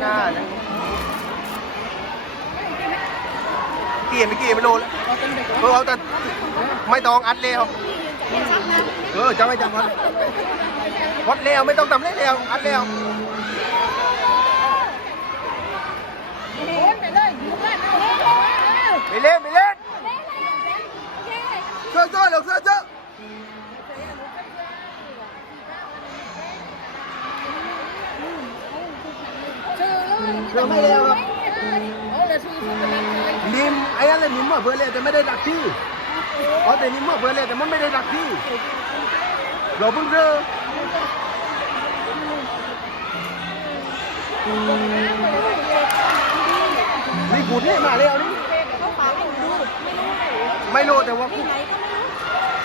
หน้านะกี่ไม่กี่ไม่รู้แล้วเออเอาแต่ไม่ต้องอัดเร็วเออจะไม่จำวัดวัดเร็วไม่ต้องทำเร็วอัดเร็วไม่เล่นไม่เล่นเสื้อเสื้อหรอกเสื้อเสื้อ เราไม่เร็วหรอกนิมไอ้นั่นแหละนิมว่าเพื่อนเล่นแต่ไม่ได้ดักที่อ๋อแต่นิมว่าเพื่อนเล่นแต่มันไม่ได้ดักที่เราเพิ่งเริ่มนี่กูเท่มาแล้วนี่ไม่รู้แต่ว่ากู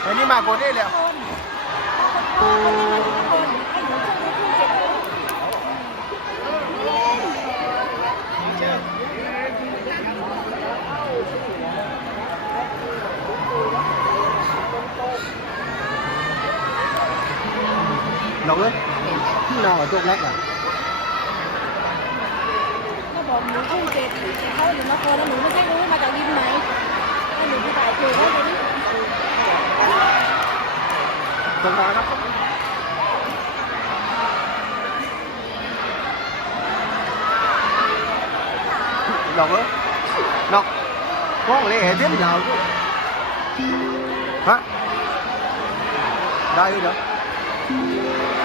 ไอ้นี่มากูเท่แล้ว เราเอ้ยที่นาจกเล็กอะ ก็บอกหนูทุ่มเจ็ดเขาหนูมาโกนแล้วหนูไม่ใช่รู้มาจากวินไหม ถ้าหนูไปถ่ายถูกแล้วไปนี่ตรงมาครับเราเอ้ยเรา có lẽ hệ tiếng nào chứ hả đây đó rồi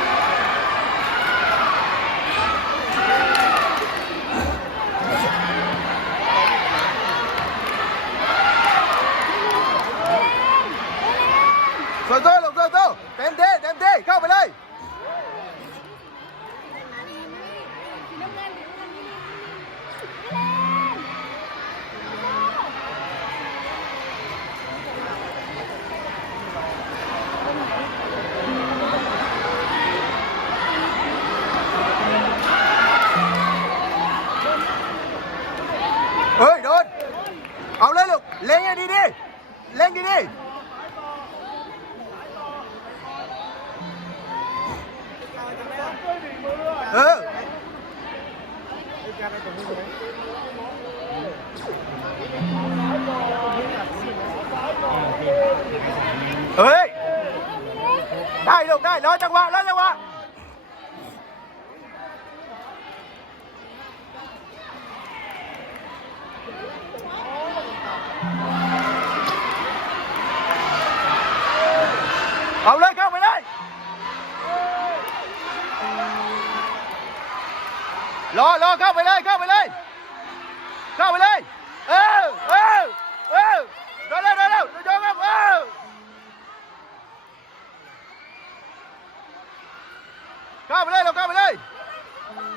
เลยลูกเล่นให้ดีดิเล่นดีดิเเข้าไปเลยเข้าไปเลย เข้าไปเลย เออเออเออเร็วเร็วเร็วเร็วโยนครับเออเข้าไปเลยเราเข้าไปเลย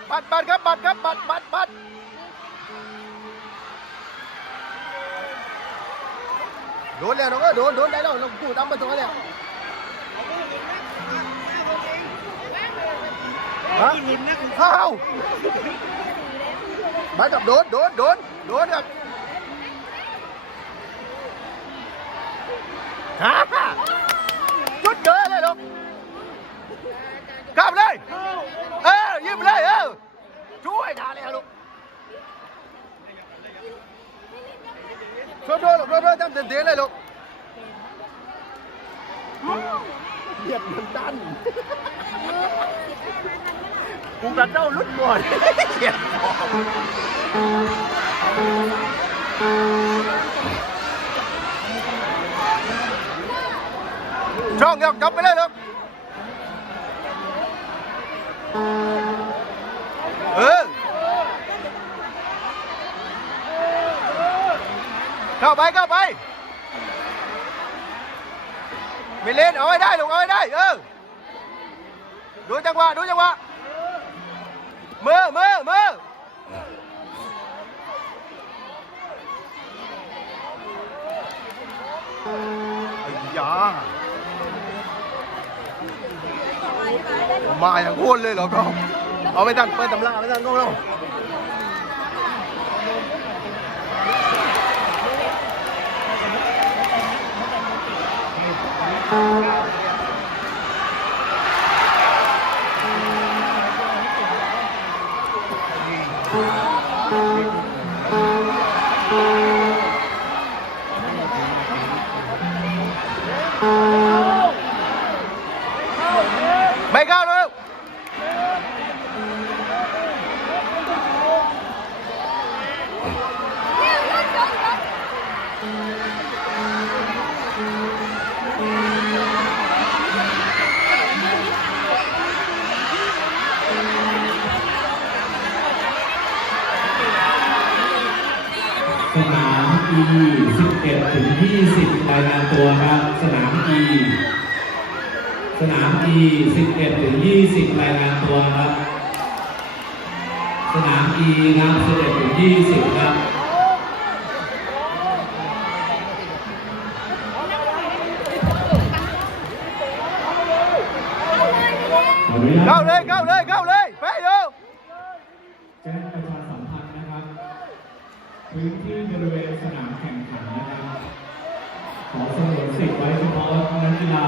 บัตรบัตรครับบัตรครับบัตรบัตรบัตรโดนแล้วน้องเอ้ยโดนโดนได้แล้วเราจู่ตามประตูแล้วฮะข้าว มาจับโดนโดนโดนโดนครับฮ่าฮ่าชุดเกินเลยลูกกลับเลยเออยิ้มเลยเออช่วยด่าเลยลูกโทษโทษลูกโทษโทษจำเต็มๆเลยลูกเหยียบมันดัน กูกระเจ้าลุดหมดเหี้ยช่องยกกลับไปเลยลูก มื่อเมื่อเมื่อ้ยามาอย่างพูดเลยเหรอครับเอาไปตั้งเปิดตำราไปตั้งโน่น สนาม E 11ถึง 20 รายงานตัวครับ สนาม E สนาม E 11ถึง 20 รายงานตัวครับ สนาม E ครับ11ถึง 20 ครับ เข้าเลยเข้าเลยเข้าเลยไปเร็วแจ้งประชาสัมพันธ์นะครับ พื้นที่บริเวณสนามแข่งขันนะครับ ขอสงวนสิทธิ์ไว้เฉพาะนักกีฬา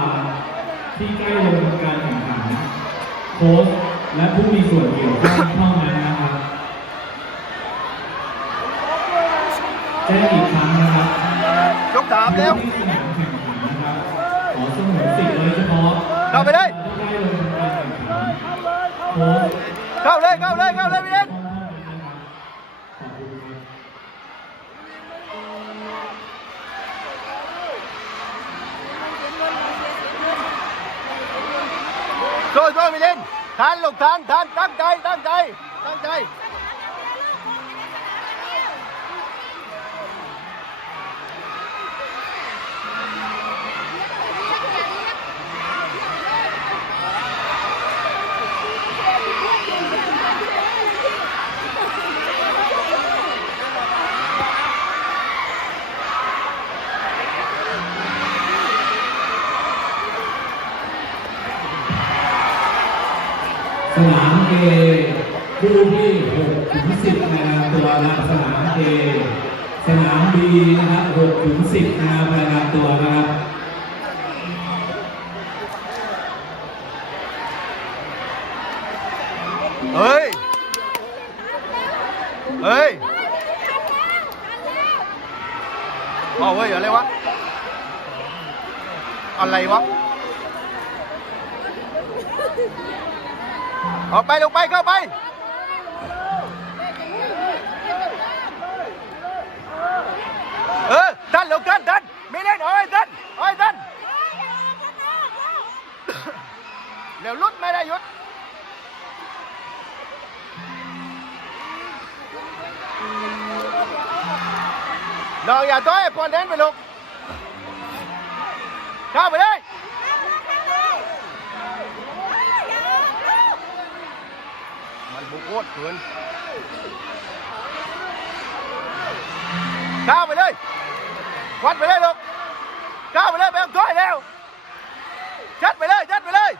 ที่ใกล้ลงทำการแข่งขัน โค้ชและผู้มีส่วนเกี่ยวข้องเท่านั้นนะครับแจ้งอีกครั้งนะครับยกสามแล้วพื้นที่สนามแข่งขันนะครับขอสงวนสิทธิ์ไว้เฉพาะเข้าไปเลย โซ่โซ่ไม่เล่นทานลูกทานทานตั้งใจตั้งใจตั้งใจ นาม A คู่ที่6ถึง10ในนาตัวนะสนาม A สนาม B นะครับ6ถึง10นะครับในนาตัวนะครับเฮ้ย เฮ้ยเอาเฮ้ยอะไรวะ อะไรวะ ออกไปลงไปเข้าไปเออดันเร็วกันดันไม่เล่นเอาไอ้ดันเอาไอ้ดันเร็วลุดไม่ได้หยุดน้องอย่าต้อยปอนเดนไปลูกเข้าไปเลยมัน บุกโคตรเกินเข้าไปเลย วัดไปเลยลูกก้าวไปเลยแบงค์ถ้วยแล้วชัดไปเลยชัดไปเลย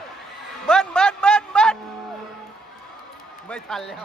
เบิ้ลเบิ้ลเบิ้ลเบิ้ลไม่ทันแล้ว